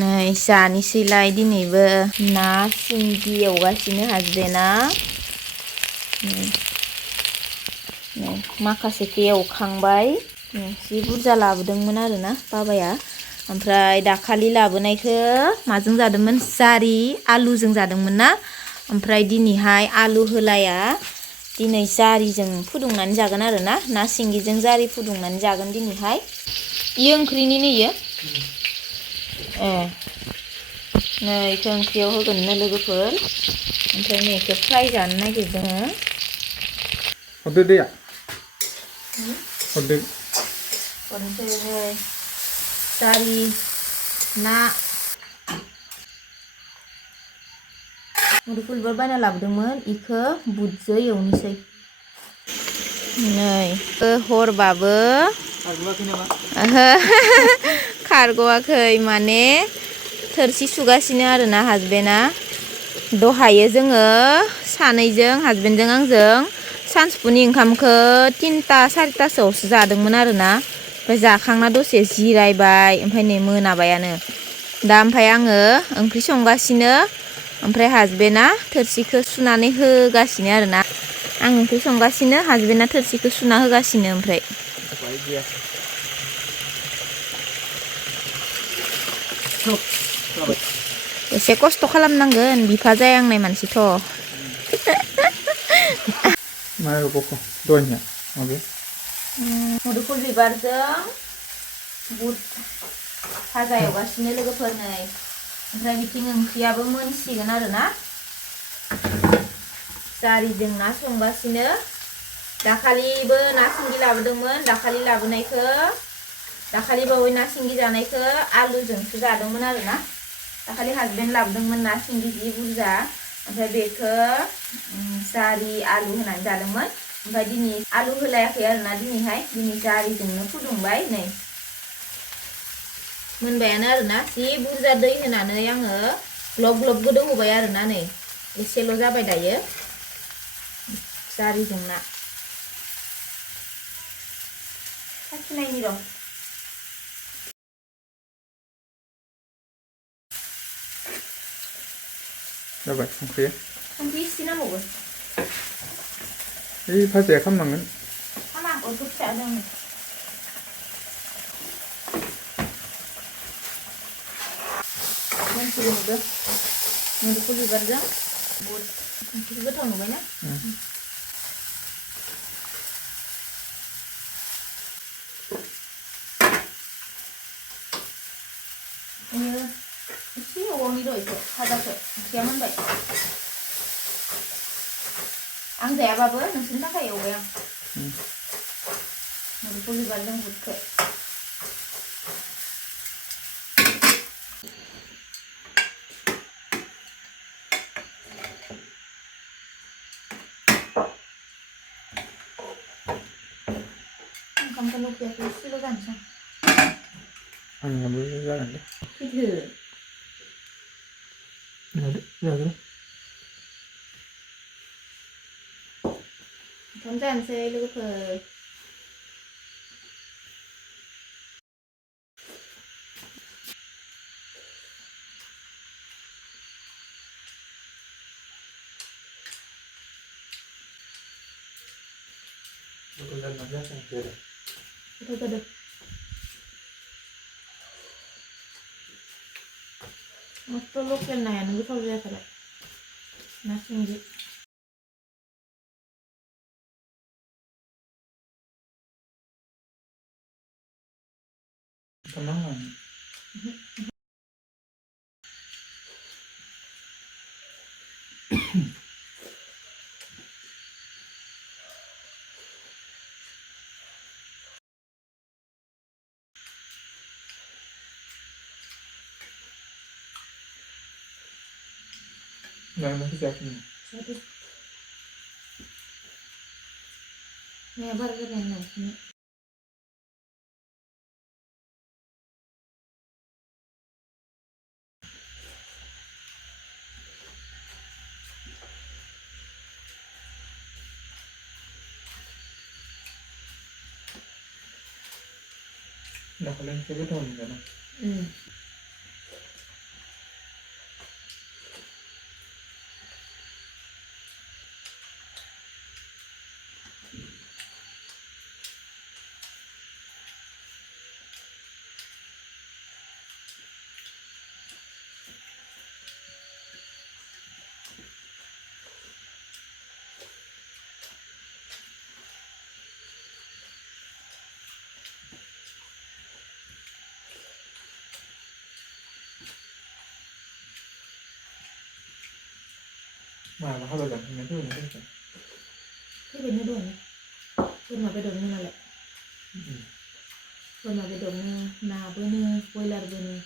नै जानोसैलाय दिनैबो ना सिंगि एवगासिनो हासबेन्डआ नै माखासेखौ एवखांबाय जि बुरजा लाबोदोंमोन आरोना बाबाया ओमफ्राय दाखालि लाबोनायखौ माजों जादोंमोन जारि आलुजों जादोंमोन ना ओमफ्राय दिनैहाय आलु होलाया दिनै जारिजों फुदुंनानै जागोन आरोना ना सिंगिजों जारि फुदुंनानै जागोन दिनैहाय इयो ओंख्रिनिनो इयो नै इखौ ओंख्रियाव होगोननो लोगोफोर ओमफ्राय नै इखौ फ्राय जानो नागिरदों हरदो दैया हरदो हरनोसै नै जारि ना मुदुफुलबो बायना लाबोदोंमोन इखौ बुदजो एवनोसै नै हरबाबो ओहो खारग'वाखै माने थोरसि सुगासिनो आरोना हासबेन्डआ दहायो जोङो सानैजों हासबेन्डजों आंजों सानजौफुनि ओंखामखौ 3ता 4तासोआवसो जादोंमोन आरोना ओमफ्राय जाखांना दसे जिरायबाय ओमफ्राय नै मोनाबायानो दा ओमफ्राय आङो ओंख्रि संगासिनो ओमफ्राय हासबेन्डआ थोरसिखौ सुनानै होगासिनो आरोना आं ओंख्रि संगासिनो हासबेन्डआ थोरसिखौ सुना होगासिनो ओमफ्राय एसे खस्थ' खालामनांगोन बिफा जायांनाय मानसिथ' मायाव बखो दहायनिया माबे मुदुफुल बिबारजों बुद भाजा एवगासिनो लोगोफोर नै ओमफ्राय बिथिं ओंख्रियाबो मोनसिगोन आरोना जारिजों ना संगासिनो दाखालिबो ना सिंगि लाबोदोंमोन दाखालि लाबोनायखौ दाखालि बावै ना सिंगि जानायखौ आलुजोंसो जादोंमोन आरोना दाखालि हासबेन्ड लाबोदोंमोन ना सिंगि जि बुरजा ओमफ्राय बेखौ जारि आलु होनानै जादोंमोन ओमफ्राय दिनै आलु होलायाखै आरोना दिनै जारिजोंनो फुदुंबाय नै मोनबायानो आरोना जि बुरजा दै होनानै आङो ग्लब ग्लब गोदौ होबाय आरोना नै एसेल' जाबाय दायो जारिजों ना साखिनायनि र' जाबाय संख्रिया संख्रि इसे नांबावगौ बे भाजाया खामनांगोन खामा अरखौ फिसा होदों मोनसिगोनबो मुदुफुल बिबारजों बुद ओंख्रिखौ गोथाव नुबायना बेयो एसे एवबावनि र' इखौ भाजाखौ ओंख्रिया मोनबाय आं जायाबाबो नोंसोरनि थाखाय एवबाय आं मुदुफुल बिबारजों बुदखौ ओंखामखौ नुखैयाखै एसेल' जानोसै आंनाबो जागोन दे फैदो जागोन ओंखाम जानोसै लोगोफोर गोथाव जादों मस्थ' लकेल नायानो गोथाव जाथारबाय ना सिंगि Jangan siapin. Ini apa rekennya ini? Nah, kalian coba tahu nggak? มาเข้าไปกันงั้นที่มันไม่ใช่ ที่เป็นเนื้อโดนเพิ่นมาไปโดนเนื้อแหละเพิ่นมาไปโดนเนื้อนาเบอร์เนื้อบอยลาร์เบอร์เนื้อ